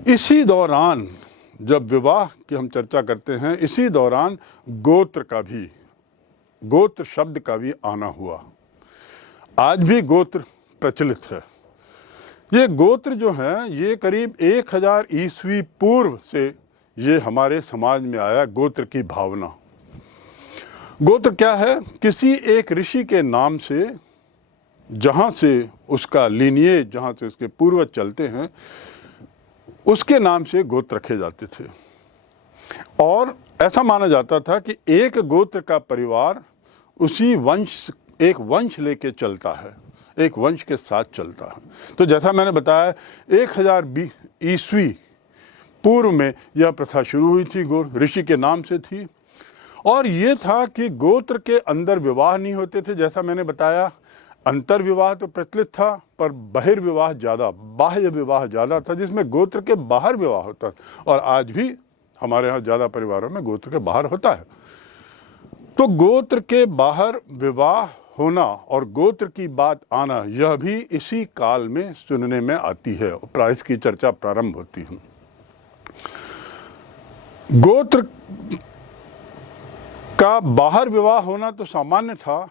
इसी दौरान जब विवाह की हम चर्चा करते हैं, इसी दौरान गोत्र शब्द का भी आना हुआ। आज भी गोत्र प्रचलित है। ये गोत्र जो है ये करीब 1000 ईस्वी पूर्व से ये हमारे समाज में आया। गोत्र की भावना, गोत्र क्या है? किसी एक ऋषि के नाम से, जहाँ से उसका लीनिएज, जहाँ से उसके पूर्वज चलते हैं, उसके नाम से गोत्र रखे जाते थे। और ऐसा माना जाता था कि एक गोत्र का परिवार उसी एक वंश लेके चलता है, एक वंश के साथ चलता है। तो जैसा मैंने बताया 1000 ईस्वी पूर्व में यह प्रथा शुरू हुई थी, ऋषि के नाम से थी। और ये था कि गोत्र के अंदर विवाह नहीं होते थे। जैसा मैंने बताया, अंतर विवाह तो प्रचलित था, पर बहिर्विवाह ज़्यादा, बाह्य विवाह ज़्यादा था, जिसमें गोत्र के बाहर विवाह होता। और आज भी हमारे यहाँ ज़्यादा परिवारों में गोत्र के बाहर होता है। तो गोत्र के बाहर विवाह होना और गोत्र की बात आना, यह भी इसी काल में सुनने में आती है और प्राय इसकी चर्चा प्रारंभ होती है। गोत्र का बाहर विवाह होना तो सामान्य था,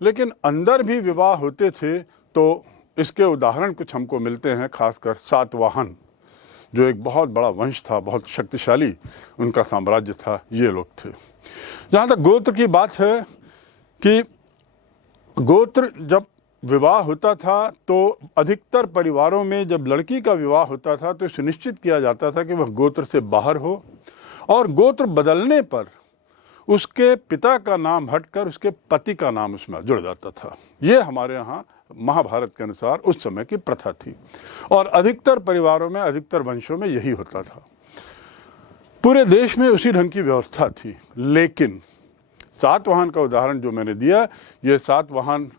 लेकिन अंदर भी विवाह होते थे। तो इसके उदाहरण कुछ हमको मिलते हैं, खासकर सातवाहन, जो एक बहुत बड़ा वंश था, बहुत शक्तिशाली उनका साम्राज्य था, ये लोग थे। जहाँ तक गोत्र की बात है कि गोत्र जब विवाह होता था तो अधिकतर परिवारों में जब लड़की का विवाह होता था तो सुनिश्चित किया जाता था कि वह गोत्र से बाहर हो, और गोत्र बदलने पर उसके पिता का नाम हटकर उसके पति का नाम उसमें जुड़ जाता था। ये हमारे यहाँ महाभारत के अनुसार उस समय की प्रथा थी, और अधिकतर परिवारों में, अधिकतर वंशों में यही होता था। पूरे देश में उसी ढंग की व्यवस्था थी। लेकिन सातवाहन का उदाहरण जो मैंने दिया, ये सातवाहन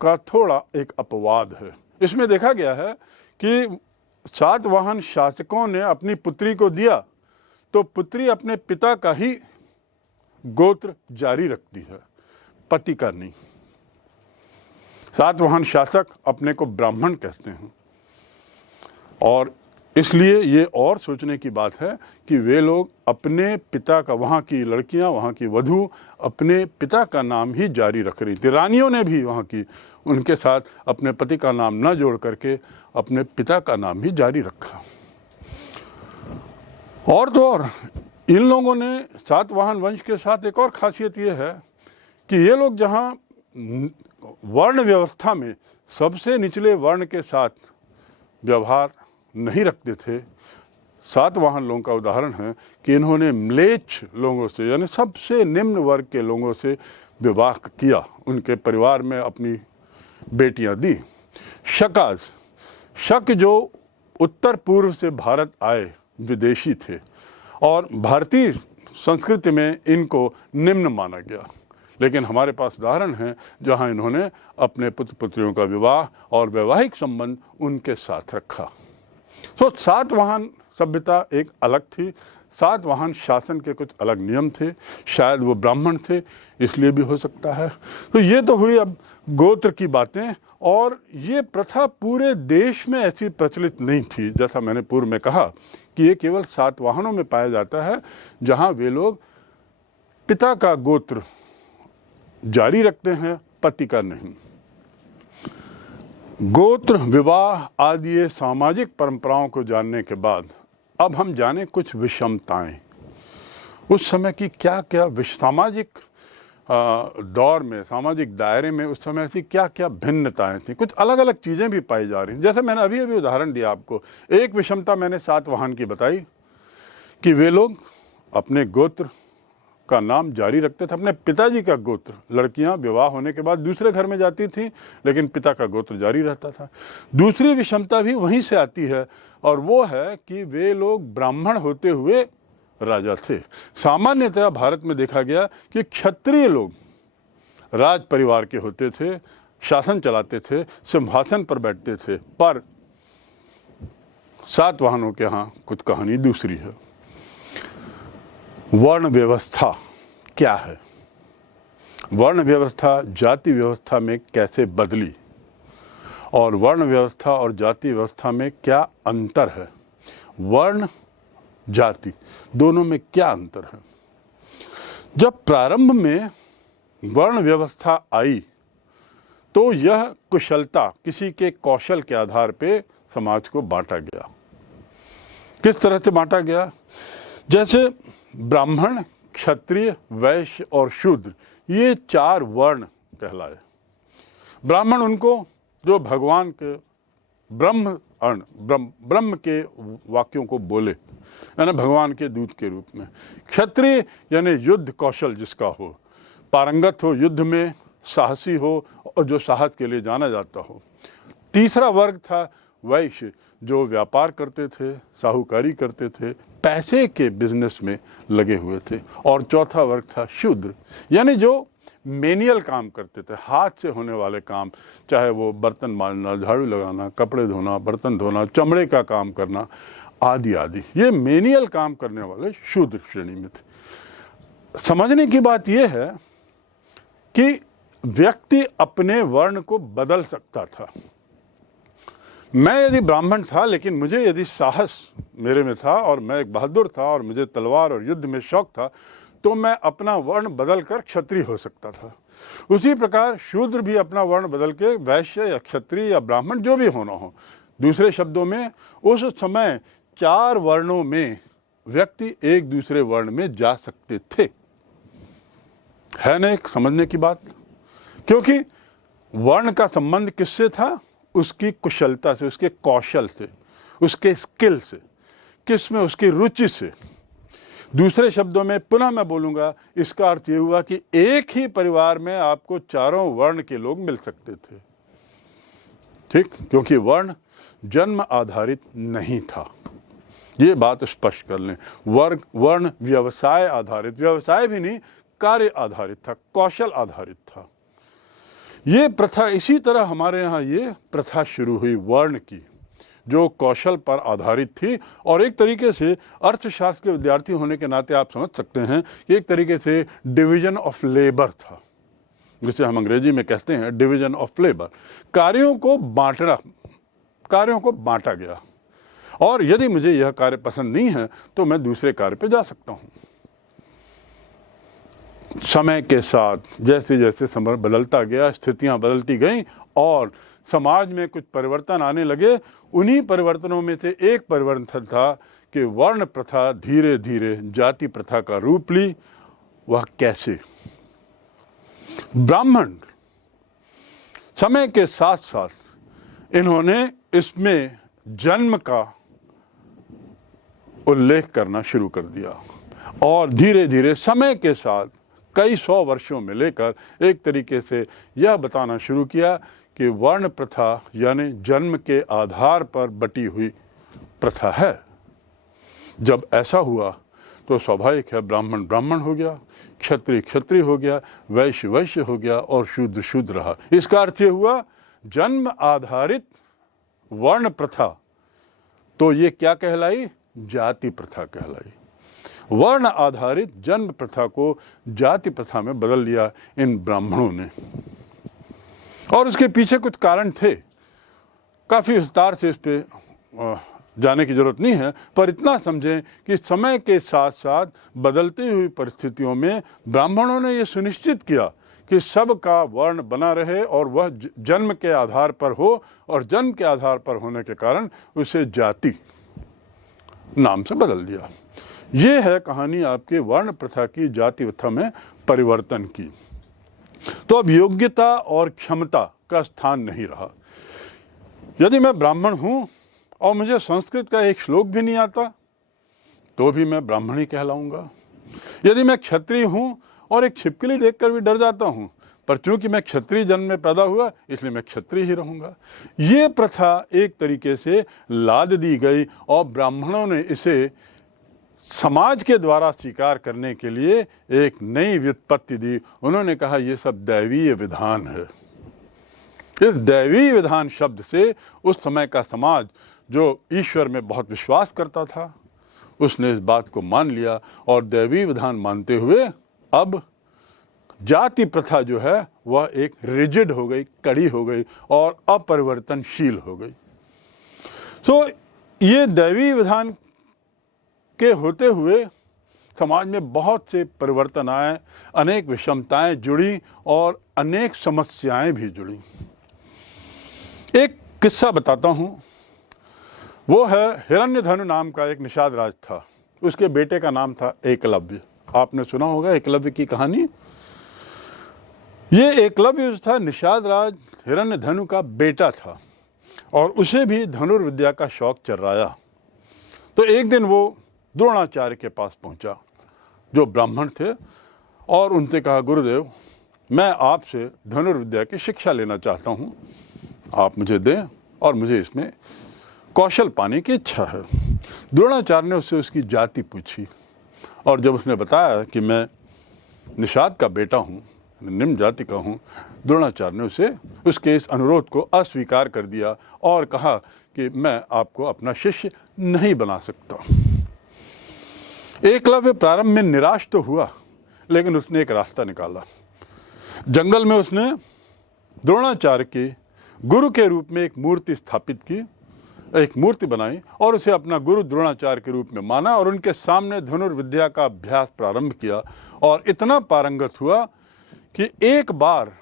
का थोड़ा एक अपवाद है। इसमें देखा गया है कि सातवाहन शासकों ने अपनी पुत्री को दिया तो पुत्री अपने पिता का ही गोत्र जारी रखती है, पति का नहीं। सातवाहन शासक अपने को ब्राह्मण कहते हैं, और इसलिए ये और सोचने की बात है कि वे लोग अपने पिता का, वहाँ की लड़कियाँ, वहाँ की वधू अपने पिता का नाम ही जारी रख रही थी। रानियों ने भी वहाँ की उनके साथ अपने पति का नाम न जोड़ करके अपने पिता का नाम ही जारी रखा। और तो और इन लोगों ने, सातवाहन वंश के साथ एक और खासियत ये है कि ये लोग जहाँ वर्ण व्यवस्था में सबसे निचले वर्ण के साथ व्यवहार नहीं रखते थे, सातवाहन लोगों का उदाहरण है कि इन्होंने म्लेच्छ लोगों से, यानी सबसे निम्न वर्ग के लोगों से विवाह किया, उनके परिवार में अपनी बेटियां दी। शक जो उत्तर पूर्व से भारत आए विदेशी थे, और भारतीय संस्कृति में इनको निम्न माना गया। लेकिन हमारे पास उदाहरण हैं जहां इन्होंने अपने पुत्र पुत्रियों का विवाह और वैवाहिक संबंध उनके साथ रखा। तो सातवाहन सभ्यता एक अलग थी, सातवाहन शासन के कुछ अलग नियम थे, शायद वो ब्राह्मण थे इसलिए भी हो सकता है। तो ये तो हुई अब गोत्र की बातें, और ये प्रथा पूरे देश में ऐसी प्रचलित नहीं थी। जैसा मैंने पूर्व में कहा कि ये केवल सातवाहनों में पाया जाता है, जहाँ वे लोग पिता का गोत्र जारी रखते हैं, पति का नहीं। गोत्र, विवाह आदि सामाजिक परंपराओं को जानने के बाद अब हम जाने कुछ विषमताएं। उस समय की क्या क्या सामाजिक दौर में, सामाजिक दायरे में उस समय ऐसी क्या क्या भिन्नताएं थी। कुछ अलग अलग चीज़ें भी पाई जा रही हैं। जैसे मैंने अभी अभी उदाहरण दिया आपको, एक विषमता मैंने सातवाहन की बताई कि वे लोग अपने गोत्र का नाम जारी रखते थे, अपने पिताजी का गोत्र। लड़कियां विवाह होने के बाद दूसरे घर में जाती थीं, लेकिन पिता का गोत्र जारी रहता था। दूसरी विषमता भी वहीं से आती है, और वो है कि वे लोग ब्राह्मण होते हुए राजा थे। सामान्यतः भारत में देखा गया कि क्षत्रिय लोग राज परिवार के होते थे, शासन चलाते थे, सिंहासन पर बैठते थे। पर सातवाहनों के यहाँ कुछ कहानी दूसरी है। वर्ण व्यवस्था क्या है? वर्ण व्यवस्था जाति व्यवस्था में कैसे बदली, और वर्ण व्यवस्था और जाति व्यवस्था में क्या अंतर है, वर्ण जाति दोनों में क्या अंतर है? जब प्रारंभ में वर्ण व्यवस्था आई तो यह कुशलता, किसी के कौशल के आधार पे समाज को बांटा गया। किस तरह से बांटा गया? जैसे ब्राह्मण, क्षत्रिय, वैश्य और शूद्र, ये 4 वर्ण कहलाए। ब्राह्मण उनको जो भगवान के ब्रह्म के वाक्यों को बोले, यानी भगवान के दूत के रूप में। क्षत्रिय यानी युद्ध कौशल जिसका हो, पारंगत हो, युद्ध में साहसी हो और जो साहस के लिए जाना जाता हो। तीसरा वर्ग था वैश्य, जो व्यापार करते थे, साहूकारी करते थे, पैसे के बिजनेस में लगे हुए थे। और चौथा वर्ग था शूद्र, यानी जो मेनियल काम करते थे, हाथ से होने वाले काम, चाहे वो बर्तन मांजना, झाड़ू लगाना, कपड़े धोना, बर्तन धोना, चमड़े का काम करना आदि आदि, ये मेनियल काम करने वाले शूद्र श्रेणी में थे। समझने की बात यह है कि व्यक्ति अपने वर्ण को बदल सकता था। मैं यदि ब्राह्मण था, लेकिन मुझे यदि साहस मेरे में था और मैं एक बहादुर था और मुझे तलवार और युद्ध में शौक था, तो मैं अपना वर्ण बदल कर क्षत्रिय हो सकता था। उसी प्रकार शूद्र भी अपना वर्ण बदल के वैश्य या क्षत्रिय या ब्राह्मण जो भी होना हो। दूसरे शब्दों में उस समय 4 वर्णों में व्यक्ति एक दूसरे वर्ण में जा सकते थे। है ना एक समझने की बात? क्योंकि वर्ण का संबंध किससे था? उसकी कुशलता से, उसके कौशल से, उसके स्किल से, किसमें? उसकी रुचि से। दूसरे शब्दों में पुनः मैं बोलूँगा, इसका अर्थ ये हुआ कि एक ही परिवार में आपको 4 वर्ण के लोग मिल सकते थे। ठीक? क्योंकि वर्ण जन्म आधारित नहीं था, ये बात स्पष्ट कर लें। वर्ण व्यवसाय आधारित, व्यवसाय भी नहीं, कार्य आधारित था, कौशल आधारित था। ये प्रथा, इसी तरह हमारे यहाँ ये प्रथा शुरू हुई वर्ण की, जो कौशल पर आधारित थी। और एक तरीके से अर्थशास्त्र के विद्यार्थी होने के नाते आप समझ सकते हैं कि एक तरीके से डिवीजन ऑफ लेबर था, जिसे हम अंग्रेजी में कहते हैं डिवीजन ऑफ लेबर। कार्यों को बांटा गया, और यदि मुझे यह कार्य पसंद नहीं है तो मैं दूसरे कार्य पे जा सकता हूँ। समय के साथ जैसे जैसे समय बदलता गया, स्थितियाँ बदलती गईं और समाज में कुछ परिवर्तन आने लगे। उन्हीं परिवर्तनों में से एक परिवर्तन था कि वर्ण प्रथा धीरे धीरे जाति प्रथा का रूप ली। वह कैसे? ब्राह्मण समय के साथ साथ इन्होंने इसमें जन्म का उल्लेख करना शुरू कर दिया, और धीरे धीरे समय के साथ कई 100 वर्षों में लेकर एक तरीके से यह बताना शुरू किया कि वर्ण प्रथा यानी जन्म के आधार पर बटी हुई प्रथा है। जब ऐसा हुआ तो स्वाभाविक है ब्राह्मण ब्राह्मण हो गया, क्षत्रिय क्षत्रिय हो गया, वैश्य वैश्य हो गया और शूद्र शूद्र रहा। इसका अर्थ ये हुआ जन्म आधारित वर्ण प्रथा, तो ये क्या कहलाई? जाति प्रथा कहलाई। वर्ण आधारित जन्म प्रथा को जाति प्रथा में बदल दिया इन ब्राह्मणों ने। और उसके पीछे कुछ कारण थे, काफ़ी विस्तार से इस पे जाने की जरूरत नहीं है, पर इतना समझें कि समय के साथ साथ बदलती हुई परिस्थितियों में ब्राह्मणों ने ये सुनिश्चित किया कि सबका वर्ण बना रहे और वह जन्म के आधार पर हो, और जन्म के आधार पर होने के कारण उसे जाति नाम से बदल दिया। ये है कहानी आपके वर्ण प्रथा की जाति प्रथा में परिवर्तन की। तो अब योग्यता और क्षमता का स्थान नहीं रहा। यदि मैं ब्राह्मण हूँ और मुझे संस्कृत का एक श्लोक भी नहीं आता तो भी मैं ब्राह्मण ही कहलाऊंगा। यदि मैं क्षत्रिय हूँ और एक छिपकली देखकर भी डर जाता हूँ, पर चूंकि मैं क्षत्रिय जन्म में पैदा हुआ इसलिए मैं क्षत्रिय ही रहूँगा। ये प्रथा एक तरीके से लाद दी गई और ब्राह्मणों ने इसे समाज के द्वारा स्वीकार करने के लिए एक नई व्युत्पत्ति दी। उन्होंने कहा ये सब दैवीय विधान है। इस दैवीय विधान शब्द से उस समय का समाज जो ईश्वर में बहुत विश्वास करता था, उसने इस बात को मान लिया और दैवीय विधान मानते हुए अब जाति प्रथा जो है वह एक रिजिड हो गई, कड़ी हो गई और अपरिवर्तनशील हो गई। तो ये दैवीय विधान के होते हुए समाज में बहुत से परिवर्तन आए, अनेक विषमताएं जुड़ी और अनेक समस्याएं भी जुड़ी। एक किस्सा बताता हूँ। वो है हिरण्यधनु नाम का एक निषाद राज था। उसके बेटे का नाम था एकलव्य। आपने सुना होगा एकलव्य की कहानी। ये एकलव्य जो था निषाद राज हिरण्यधनु का बेटा था और उसे भी धनुर्विद्या का शौक चर्राया। तो एक दिन वो द्रोणाचार्य के पास पहुंचा जो ब्राह्मण थे और उनसे कहा, गुरुदेव, मैं आपसे धनुर्विद्या की शिक्षा लेना चाहता हूं, आप मुझे दें और मुझे इसमें कौशल पाने की इच्छा है। द्रोणाचार्य ने उससे उसकी जाति पूछी और जब उसने बताया कि मैं निषाद का बेटा हूँ, निम्न जाति का हूँ, द्रोणाचार्य ने उसे उसके इस अनुरोध को अस्वीकार कर दिया और कहा कि मैं आपको अपना शिष्य नहीं बना सकता। एकलव्य प्रारंभ में निराश तो हुआ, लेकिन उसने एक रास्ता निकाला। जंगल में उसने द्रोणाचार्य के गुरु के रूप में एक मूर्ति स्थापित की, एक मूर्ति बनाई और उसे अपना गुरु द्रोणाचार्य के रूप में माना और उनके सामने धनुर्विद्या का अभ्यास प्रारंभ किया और इतना पारंगत हुआ कि एक बार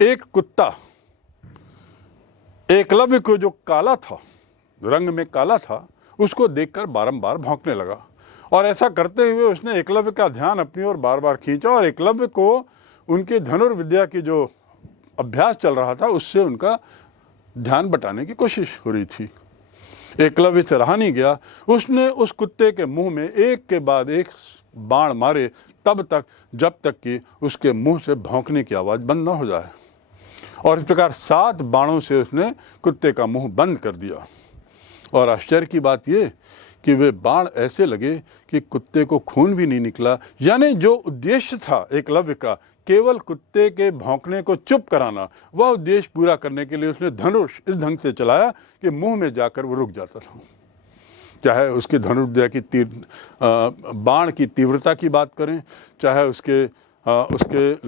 एक कुत्ता एकलव्य को, जो काला था, रंग में काला था, उसको देखकर बारंबार भौंकने लगा और ऐसा करते हुए उसने एकलव्य का ध्यान अपनी ओर बार बार खींचा और एकलव्य को उनके धनुर्विद्या की जो अभ्यास चल रहा था उससे उनका ध्यान बटाने की कोशिश हो रही थी। एकलव्य से रहा नहीं गया, उसने उस कुत्ते के मुंह में एक के बाद एक बाण मारे तब तक जब तक कि उसके मुंह से भौंकने की आवाज़ बंद न हो जाए और इस प्रकार 7 बाणों से उसने कुत्ते का मुंह बंद कर दिया। और आश्चर्य की बात ये कि वे बाण ऐसे लगे कि कुत्ते को खून भी नहीं निकला। यानी जो उद्देश्य था एकलव्य का, केवल कुत्ते के भौंकने को चुप कराना, वह उद्देश्य पूरा करने के लिए उसने धनुष इस ढंग से चलाया कि मुंह में जाकर वो रुक जाता था। चाहे उसकी धनुर्विद्या की बाण की तीव्रता की बात करें, चाहे उसके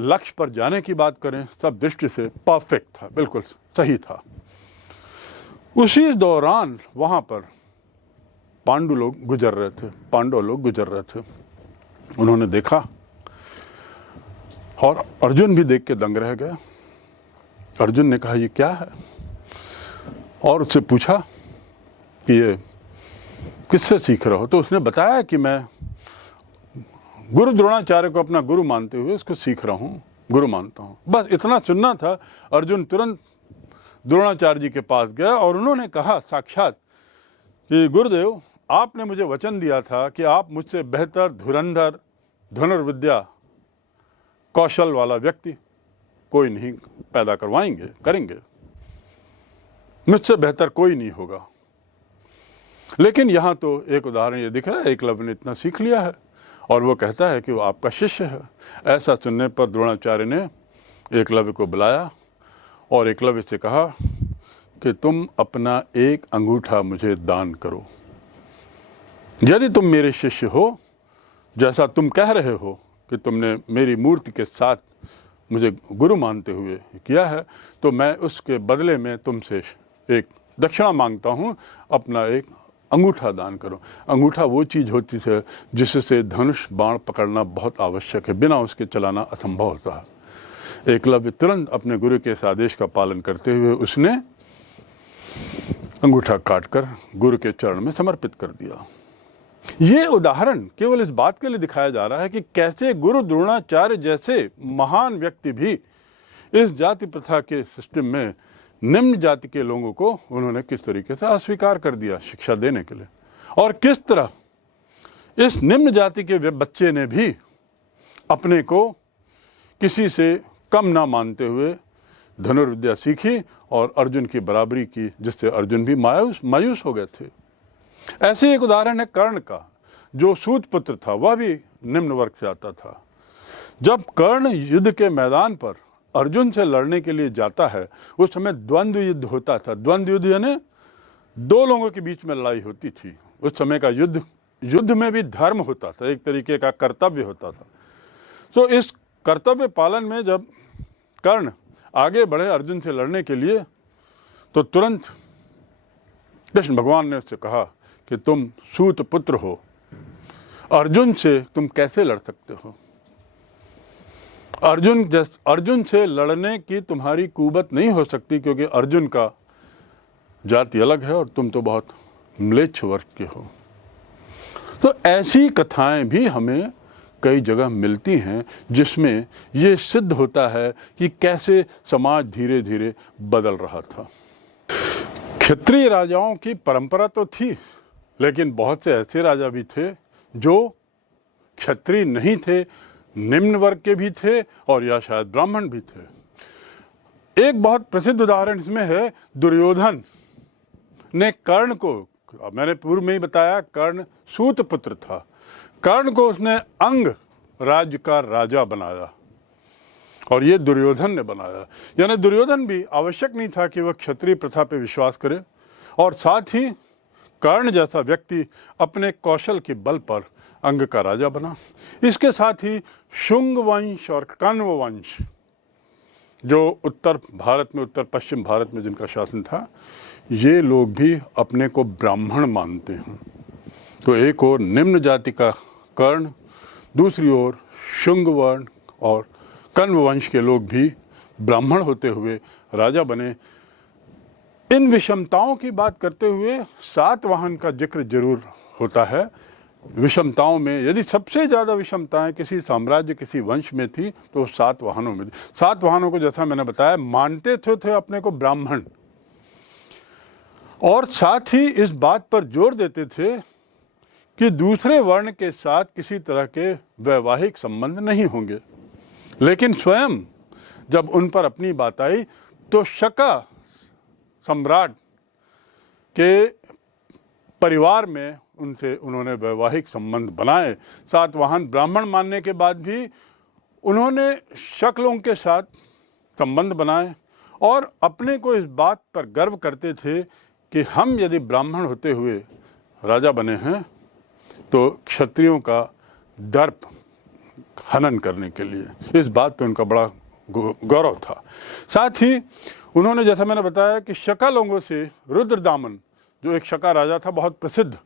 लक्ष्य पर जाने की बात करें, सब दृष्टि से परफेक्ट था, बिल्कुल सही था। उसी दौरान वहाँ पर पांडव लोग गुजर रहे थे। उन्होंने देखा और अर्जुन भी देख के दंग रह गया। अर्जुन ने कहा, ये क्या है? और उससे पूछा कि ये किससे सीख रहे हो? तो उसने बताया कि मैं गुरु द्रोणाचार्य को अपना गुरु मानते हुए उसको सीख रहा हूँ, गुरु मानता हूँ। बस इतना सुनना था। अर्जुन तुरंत द्रोणाचार्य जी के पास गया और उन्होंने कहा साक्षात कि गुरुदेव, आपने मुझे वचन दिया था कि आप मुझसे बेहतर धुरंधर धनुर्विद्या कौशल वाला व्यक्ति कोई नहीं पैदा करेंगे, मुझसे बेहतर कोई नहीं होगा। लेकिन यहाँ तो एक उदाहरण ये दिख रहा है, एकलव्य ने इतना सीख लिया है और वो कहता है कि वो आपका शिष्य है। ऐसा सुनने पर द्रोणाचार्य ने एकलव्य को बुलाया और एकलव्य से कहा कि तुम अपना एक अंगूठा मुझे दान करो। यदि तुम मेरे शिष्य हो, जैसा तुम कह रहे हो कि तुमने मेरी मूर्ति के साथ मुझे गुरु मानते हुए किया है, तो मैं उसके बदले में तुमसे एक दक्षिणा मांगता हूँ, अपना एक अंगूठा दान करो। अंगूठा वो चीज़ होती है जिससे धनुष बाण पकड़ना बहुत आवश्यक है, बिना उसके चलाना असंभव होता है। एकलव्य तुरंत अपने गुरु के इस आदेश का पालन करते हुए उसने अंगूठा काटकर गुरु के चरण में समर्पित कर दिया। ये उदाहरण केवल इस बात के लिए दिखाया जा रहा है कि कैसे गुरु द्रोणाचार्य जैसे महान व्यक्ति भी इस जाति प्रथा के सिस्टम में निम्न जाति के लोगों को उन्होंने किस तरीके से अस्वीकार कर दिया शिक्षा देने के लिए, और किस तरह इस निम्न जाति के बच्चे ने भी अपने को किसी से कम ना मानते हुए धनुर्विद्या सीखी और अर्जुन की बराबरी की, जिससे अर्जुन भी मायूस हो गए थे। ऐसे एक उदाहरण है कर्ण का, जो सूत पुत्र था, वह भी निम्न वर्ग से आता था। जब कर्ण युद्ध के मैदान पर अर्जुन से लड़ने के लिए जाता है, उस समय द्वंद्व युद्ध होता था। द्वंद्व युद्ध यानी 2 लोगों के बीच में लड़ाई होती थी। उस समय का युद्ध में भी धर्म होता था, एक तरीके का कर्तव्य होता था। तो इस कर्तव्य पालन में जब कर्ण आगे बढ़े अर्जुन से लड़ने के लिए, तो तुरंत कृष्ण भगवान ने उससे कहा कि तुम सूत पुत्र हो, अर्जुन से तुम कैसे लड़ सकते हो? अर्जुन से लड़ने की तुम्हारी कुवत नहीं हो सकती, क्योंकि अर्जुन का जाति अलग है और तुम तो बहुत म्लेच्छ वर्ग के हो। तो ऐसी कथाएं भी हमें कई जगह मिलती हैं, जिसमें ये सिद्ध होता है कि कैसे समाज धीरे धीरे बदल रहा था। क्षत्रिय राजाओं की परंपरा तो थी, लेकिन बहुत से ऐसे राजा भी थे जो क्षत्रिय नहीं थे, निम्न वर्ग के भी थे और या शायद ब्राह्मण भी थे। एक बहुत प्रसिद्ध उदाहरण इसमें है, दुर्योधन ने कर्ण को, मैंने पूर्व में ही बताया कर्ण सूत पुत्र था, कर्ण को उसने अंग राज्य का राजा बनाया और ये दुर्योधन ने बनाया। यानी दुर्योधन भी आवश्यक नहीं था कि वह क्षत्रिय प्रथा पे विश्वास करे, और साथ ही कर्ण जैसा व्यक्ति अपने कौशल के बल पर अंग का राजा बना। इसके साथ ही शुंग वंश और कण्व वंश, जो उत्तर भारत में, उत्तर पश्चिम भारत में जिनका शासन था, ये लोग भी अपने को ब्राह्मण मानते हैं। तो एक और निम्न जाति का कर्ण, दूसरी ओर शुंग वर्ण और कण्व वंश के लोग भी ब्राह्मण होते हुए राजा बने। इन विषमताओं की बात करते हुए सातवाहन का जिक्र जरूर होता है। विषमताओं में यदि सबसे ज़्यादा विषमताएं किसी साम्राज्य, किसी वंश में थी तो सातवाहनों में। सातवाहनों को जैसा मैंने बताया मानते थे अपने को ब्राह्मण, और साथ ही इस बात पर जोर देते थे कि दूसरे वर्ण के साथ किसी तरह के वैवाहिक संबंध नहीं होंगे। लेकिन स्वयं जब उन पर अपनी बात आई तो शका सम्राट के परिवार में उन्होंने वैवाहिक संबंध बनाए। सातवाहन ब्राह्मण मानने के बाद भी उन्होंने शक लोगों के साथ संबंध बनाए और अपने को इस बात पर गर्व करते थे कि हम यदि ब्राह्मण होते हुए राजा बने हैं तो क्षत्रियों का दर्प हनन करने के लिए, इस बात पे उनका बड़ा गौरव था। साथ ही उन्होंने, जैसा मैंने बताया कि शका लोगों से रुद्रदामन, जो एक शका राजा था बहुत प्रसिद्ध,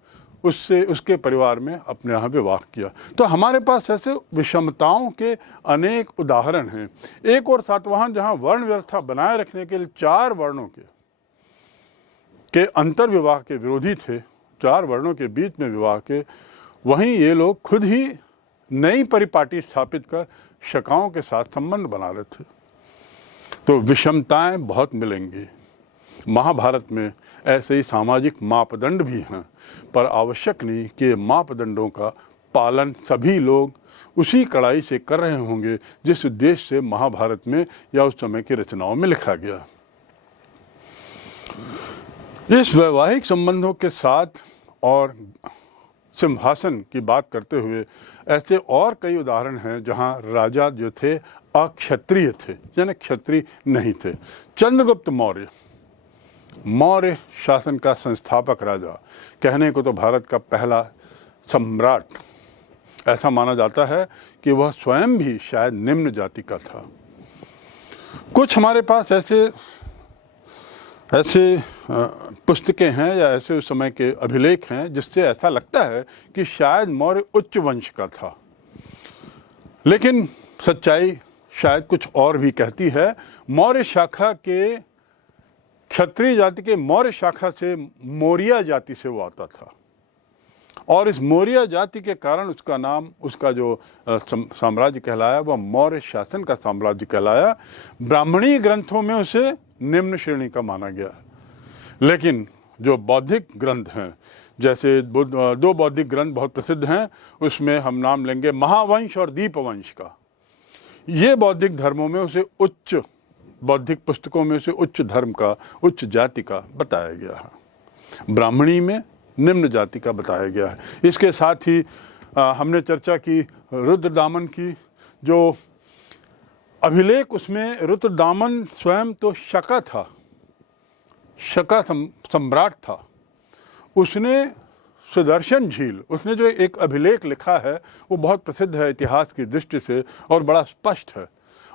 उससे उसके परिवार में अपने यहाँ विवाह किया। तो हमारे पास ऐसे विषमताओं के अनेक उदाहरण हैं। एक और सातवाहन जहाँ वर्ण व्यवस्था बनाए रखने के लिए चार वर्णों के अंतर विवाह के विरोधी थे, चार वर्णों के बीच में विवाह के, वहीं ये लोग खुद ही नई परिपाटी स्थापित कर शकाओं के साथ संबंध बना रहे थे। तो विषमताएं बहुत मिलेंगी। महाभारत में ऐसे ही सामाजिक मापदंड भी हैं, पर आवश्यक नहीं कि मापदंडों का पालन सभी लोग उसी कड़ाई से कर रहे होंगे जिस उद्देश्य से महाभारत में या उस समय की रचनाओं में लिखा गया। इस वैवाहिक संबंधों के साथ और सिंहासन की बात करते हुए ऐसे और कई उदाहरण हैं जहां राजा जो थे अक्षत्रिय थे, यानी क्षत्रिय नहीं थे। चंद्रगुप्त मौर्य शासन का संस्थापक राजा, कहने को तो भारत का पहला सम्राट, ऐसा माना जाता है कि वह स्वयं भी शायद निम्न जाति का था। कुछ हमारे पास ऐसे पुस्तकें हैं या ऐसे उस समय के अभिलेख हैं जिससे ऐसा लगता है कि शायद मौर्य उच्च वंश का था, लेकिन सच्चाई शायद कुछ और भी कहती है। मौर्य शाखा के, क्षत्रिय जाति के मौर्य शाखा से मौर्य जाति से वो आता था, और इस मौर्य जाति के कारण उसका नाम, उसका जो साम्राज्य कहलाया वह मौर्य शासन का साम्राज्य कहलाया। ब्राह्मणी ग्रंथों में उसे निम्न श्रेणी का माना गया, लेकिन जो बौद्धिक ग्रंथ हैं, जैसे दो बौद्धिक ग्रंथ बहुत प्रसिद्ध हैं, उसमें हम नाम लेंगे महावंश और दीपवंश का। ये बौद्धिक धर्मों में उसे उच्च, बौद्धिक पुस्तकों में उसे उच्च धर्म का, उच्च जाति का बताया गया है। ब्राह्मणी में निम्न जाति का बताया गया है। इसके साथ ही हमने चर्चा की रुद्रदामन की, जो अभिलेख, उसमें रुद्रदामन स्वयं तो शका था, शका सम्राट था। उसने सुदर्शन झील, उसने जो एक अभिलेख लिखा है वो बहुत प्रसिद्ध है इतिहास की दृष्टि से और बड़ा स्पष्ट है,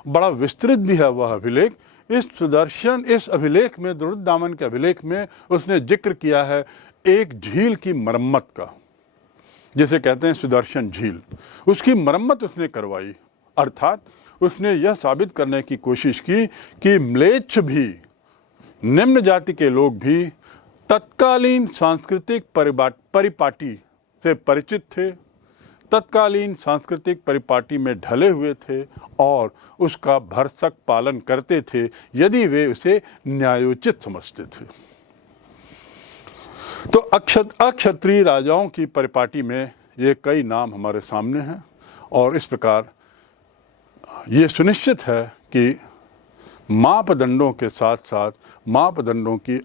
बड़ा विस्तृत भी है वह अभिलेख। इस अभिलेख में, रुद्रदामन के अभिलेख में उसने जिक्र किया है एक झील की मरम्मत का, जिसे कहते हैं सुदर्शन झील, उसकी मरम्मत उसने करवाई। अर्थात उसने यह साबित करने की कोशिश की कि म्लेच्छ भी, निम्न जाति के लोग भी तत्कालीन सांस्कृतिक परिपाटी से परिचित थे, तत्कालीन सांस्कृतिक परिपाटी में ढले हुए थे और उसका भरसक पालन करते थे यदि वे उसे न्यायोचित समझते थे। तो अक्षत्रिय राजाओं की परिपाटी में ये कई नाम हमारे सामने हैं और इस प्रकार ये सुनिश्चित है कि मापदंडों के साथ साथ मापदंडों की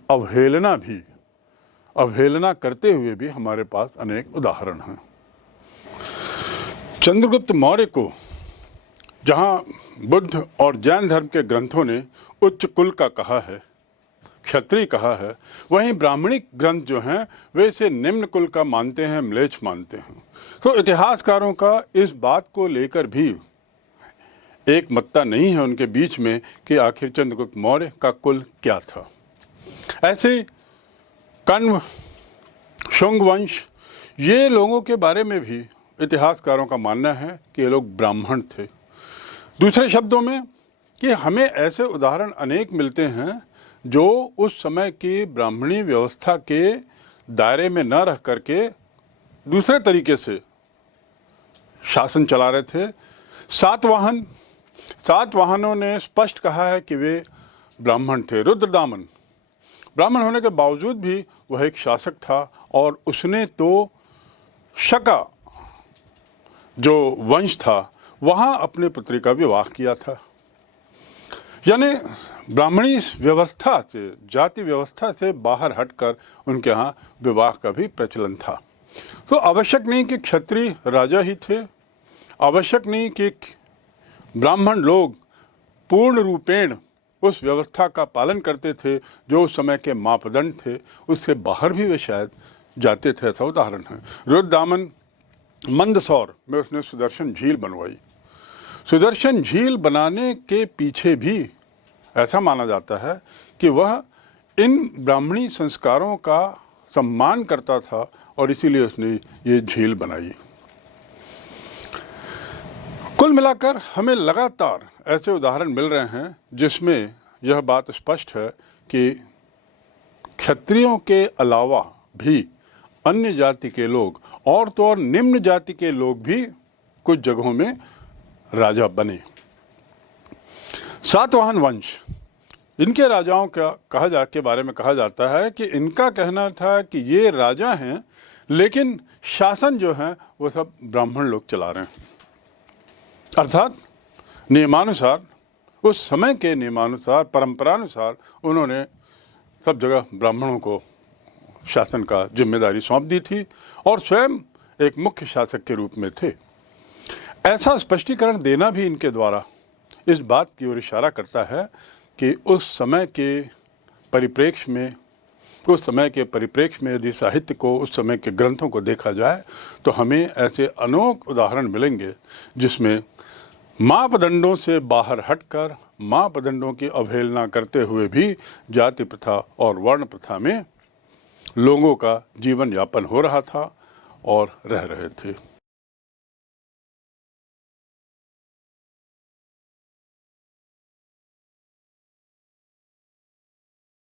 अवहेलना करते हुए भी हमारे पास अनेक उदाहरण हैं। चंद्रगुप्त मौर्य को जहाँ बुद्ध और जैन धर्म के ग्रंथों ने उच्च कुल का कहा है, क्षत्रिय कहा है, वहीं ब्राह्मणिक ग्रंथ जो हैं वे इसे निम्न कुल का मानते हैं, म्लेच्छ मानते हैं। तो इतिहासकारों का इस बात को लेकर भी एक मत्ता नहीं है उनके बीच में कि आखिर चंद्रगुप्त मौर्य का कुल क्या था। ऐसे कण्व, शुंग वंश, ये लोगों के बारे में भी इतिहासकारों का मानना है कि ये लोग ब्राह्मण थे। दूसरे शब्दों में कि हमें ऐसे उदाहरण अनेक मिलते हैं जो उस समय की ब्राह्मणी व्यवस्था के दायरे में न रह करके दूसरे तरीके से शासन चला रहे थे। सातवाहनों ने स्पष्ट कहा है कि वे ब्राह्मण थे। रुद्रदामन ब्राह्मण होने के बावजूद भी वह एक शासक था और उसने तो शका जो वंश था वहाँ अपने पुत्री का विवाह किया था। यानी ब्राह्मणी व्यवस्था से, जाति व्यवस्था से बाहर हटकर उनके यहाँ विवाह का भी प्रचलन था। तो आवश्यक नहीं कि क्षत्रिय राजा ही थे, आवश्यक नहीं कि ब्राह्मण लोग पूर्ण रूपेण उस व्यवस्था का पालन करते थे जो उस समय के मापदंड थे, उससे बाहर भी वे शायद जाते थे। ऐसा उदाहरण है। रुद्रदामन मंदसौर में उसने सुदर्शन झील बनवाई। सुदर्शन झील बनाने के पीछे भी ऐसा माना जाता है कि वह इन ब्राह्मणी संस्कारों का सम्मान करता था और इसीलिए उसने ये झील बनाई। कुल मिलाकर हमें लगातार ऐसे उदाहरण मिल रहे हैं जिसमें यह बात स्पष्ट है कि क्षत्रियों के अलावा भी अन्य जाति के लोग और तो और निम्न जाति के लोग भी कुछ जगहों में राजा बने। सातवाहन वंश, इनके राजाओं के बारे में कहा जाता है कि इनका कहना था कि ये राजा हैं लेकिन शासन जो है वो सब ब्राह्मण लोग चला रहे हैं। अर्थात नियमानुसार, उस समय के नियमानुसार, परंपरानुसार उन्होंने सब जगह ब्राह्मणों को शासन का जिम्मेदारी सौंप दी थी और स्वयं एक मुख्य शासक के रूप में थे। ऐसा स्पष्टीकरण देना भी इनके द्वारा इस बात की ओर इशारा करता है कि उस समय के परिप्रेक्ष्य में यदि साहित्य को, उस समय के ग्रंथों को देखा जाए तो हमें ऐसे अनेक उदाहरण मिलेंगे जिसमें मापदंडों से बाहर हटकर, मापदंडों की अवहेलना करते हुए भी जाति प्रथा और वर्ण प्रथा में लोगों का जीवन यापन हो रहा था और रह रहे थे।